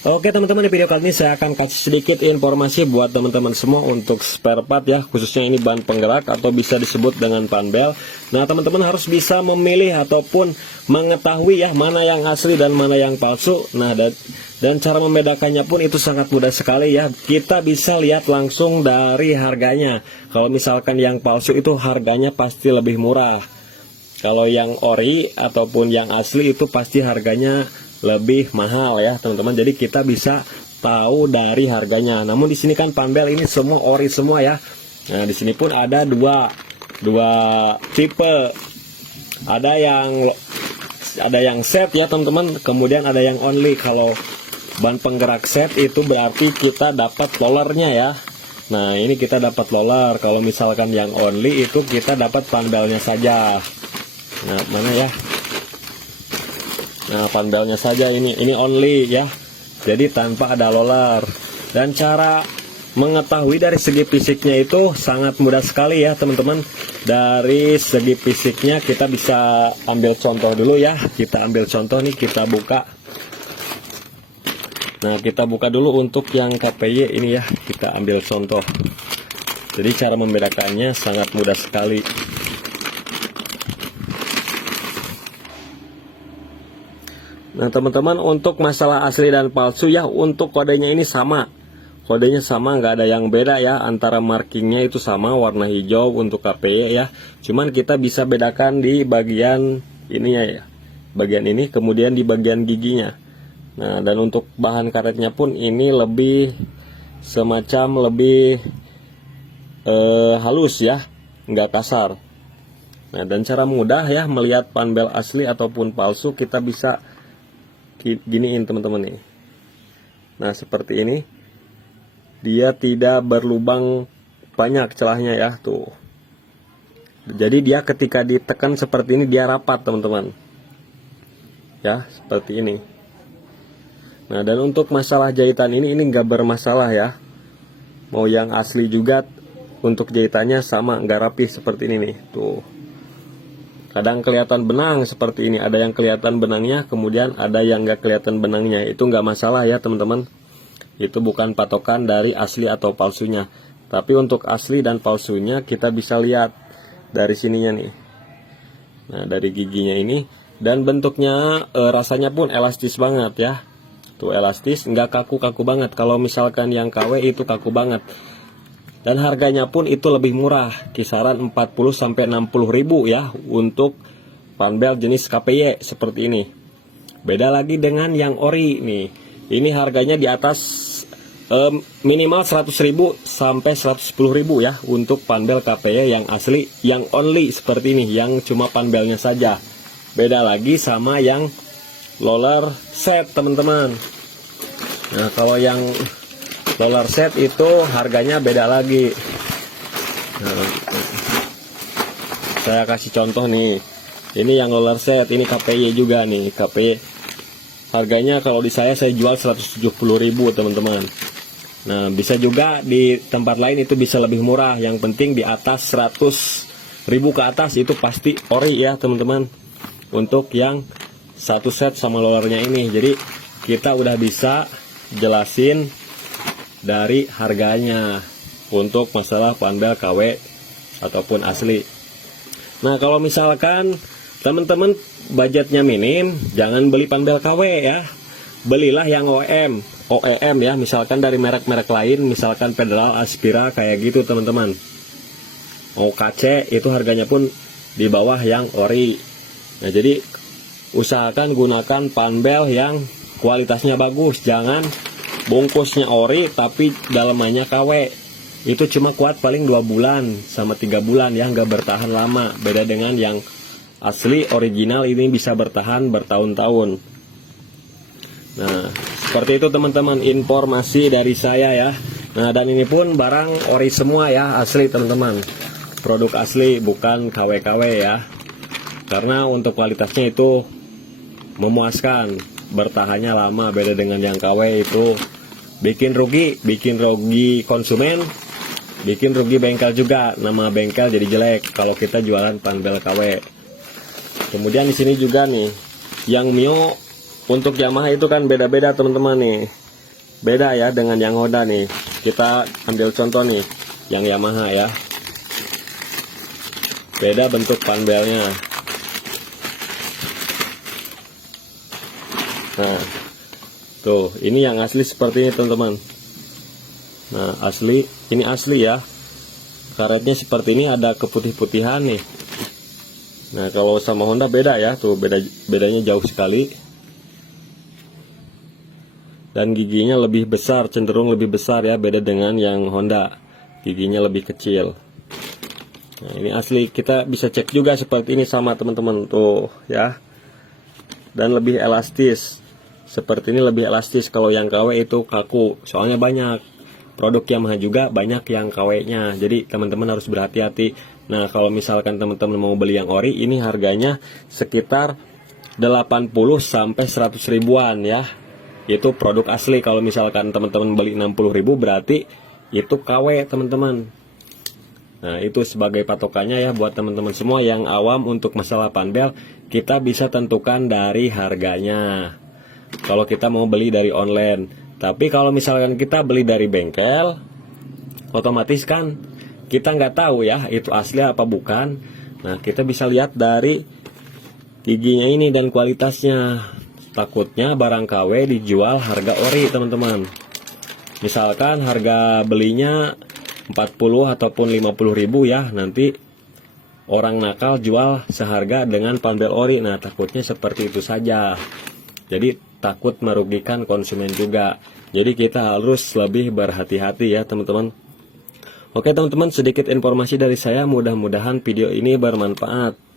Oke teman-teman, di video kali ini saya akan kasih sedikit informasi buat teman-teman semua untuk spare part ya, khususnya ini ban penggerak atau bisa disebut dengan panbel. Nah teman-teman harus bisa memilih ataupun mengetahui ya mana yang asli dan mana yang palsu. Nah dan cara membedakannya pun itu sangat mudah sekali ya. Kita bisa lihat langsung dari harganya. Kalau misalkan yang palsu itu harganya pasti lebih murah. Kalau yang ori ataupun yang asli itu pasti harganya lebih mahal ya teman-teman. Jadi kita bisa tahu dari harganya. Namun di sini kan panbel ini semua ori semua ya. Nah di sini pun ada dua tipe. Ada yang set ya teman-teman. Kemudian ada yang only. Kalau ban penggerak set itu berarti kita dapat rollernya ya. Nah ini kita dapat roller. Kalau misalkan yang only itu kita dapat panbelnya saja. Nah mana ya? Nah panbelnya saja ini only ya, jadi tanpa ada roller. Dan cara mengetahui dari segi fisiknya itu sangat mudah sekali ya teman-teman. Dari segi fisiknya kita bisa ambil contoh dulu ya. Kita ambil contoh nih, kita buka. Nah kita buka dulu untuk yang KPY ini ya, kita ambil contoh. Jadi cara membedakannya sangat mudah sekali. Nah teman-teman, untuk masalah asli dan palsu ya, untuk kodenya ini sama. Kodenya sama, nggak ada yang beda ya. Antara markingnya itu sama, warna hijau untuk KPY ya. Cuman kita bisa bedakan di bagian ininya ya, bagian ini, kemudian di bagian giginya. Nah dan untuk bahan karetnya pun ini lebih semacam lebih halus ya, nggak kasar. Nah dan cara mudah ya melihat panbel asli ataupun palsu, kita bisa giniin teman-teman nih. Nah seperti ini, dia tidak berlubang banyak celahnya ya tuh. Jadi dia ketika ditekan seperti ini dia rapat teman-teman ya, seperti ini. Nah dan untuk masalah jahitan ini nggak bermasalah ya. Mau yang asli juga untuk jahitannya sama, nggak rapih seperti ini nih tuh. Kadang kelihatan benang seperti ini, ada yang kelihatan benangnya, kemudian ada yang nggak kelihatan benangnya. Itu nggak masalah ya teman-teman. Itu bukan patokan dari asli atau palsunya. Tapi untuk asli dan palsunya kita bisa lihat dari sininya nih. Nah dari giginya ini, dan bentuknya rasanya pun elastis banget ya. Tuh elastis, nggak kaku-kaku banget. Kalau misalkan yang KW itu kaku banget. Dan harganya pun itu lebih murah, kisaran 40-60 ribu ya untuk panbel jenis KPY seperti ini. Beda lagi dengan yang ori nih. Ini harganya di atas minimal 100 ribu sampai 110 ribu ya untuk panbel KPY yang asli, yang only seperti ini, yang cuma panbelnya saja. Beda lagi sama yang roller set teman-teman. Nah kalau yang roller set itu harganya beda lagi. Nah, saya kasih contoh nih. Ini yang roller set, ini KPY juga nih, KPY. Harganya kalau di saya jual 170 ribu teman-teman. Nah bisa juga di tempat lain itu bisa lebih murah. Yang penting di atas 100 ribu ke atas itu pasti ori ya teman-teman. Untuk yang satu set sama rollernya ini. Jadi kita udah bisa jelasin dari harganya untuk masalah panbel KW ataupun asli. Nah kalau misalkan teman-teman budgetnya minim, jangan beli panbel KW ya, belilah yang OEM ya, misalkan dari merek-merek lain, misalkan Federal, Aspira kayak gitu teman-teman. OKC itu harganya pun di bawah yang ori. Nah jadi usahakan gunakan panbel yang kualitasnya bagus, jangan bungkusnya ori tapi dalamannya KW. Itu cuma kuat paling 2 bulan sama 3 bulan ya, nggak bertahan lama. Beda dengan yang asli original, ini bisa bertahan bertahun-tahun. Nah seperti itu teman-teman informasi dari saya ya. Nah dan ini pun barang ori semua ya, asli teman-teman, produk asli bukan KW-KW ya. Karena untuk kualitasnya itu memuaskan, bertahannya lama. Beda dengan yang KW itu bikin rugi konsumen, bikin rugi bengkel juga, nama bengkel jadi jelek kalau kita jualan panbel KW. Kemudian di sini juga nih, yang Mio untuk Yamaha itu kan beda-beda teman-teman nih. beda ya dengan yang Honda nih. Kita ambil contoh nih yang Yamaha ya. Beda bentuk panbelnya. Nah, tuh, ini yang asli seperti ini teman-teman. Nah, ini asli ya. Karetnya seperti ini, ada keputih-putihan nih. Nah, kalau sama Honda beda ya, tuh bedanya jauh sekali. Dan giginya lebih besar, cenderung lebih besar ya, beda dengan yang Honda. Giginya lebih kecil. Nah, ini asli, kita bisa cek juga seperti ini sama teman-teman tuh ya. Dan lebih elastis. Seperti ini lebih elastis, kalau yang KW itu kaku. Soalnya banyak produk Yamaha juga banyak yang KW-nya. Jadi teman-teman harus berhati-hati. Nah, kalau misalkan teman-teman mau beli yang ori, ini harganya sekitar 80 sampai 100 ribuan ya. Itu produk asli. Kalau misalkan teman-teman beli 60 ribu berarti itu KW teman-teman. Nah, itu sebagai patokannya ya buat teman-teman semua yang awam untuk masalah panbel. Kita bisa tentukan dari harganya kalau kita mau beli dari online. Tapi kalau misalkan kita beli dari bengkel, otomatis kan kita nggak tahu ya itu asli apa bukan. Nah, kita bisa lihat dari giginya ini dan kualitasnya. Takutnya barang KW dijual harga ori teman-teman. Misalkan harga belinya 40 ataupun 50 ribu ya, nanti orang nakal jual seharga dengan panbel ori. Nah, takutnya seperti itu saja. Jadi takut merugikan konsumen juga. Jadi kita harus lebih berhati-hati ya teman-teman. Oke teman-teman, sedikit informasi dari saya. Mudah-mudahan video ini bermanfaat.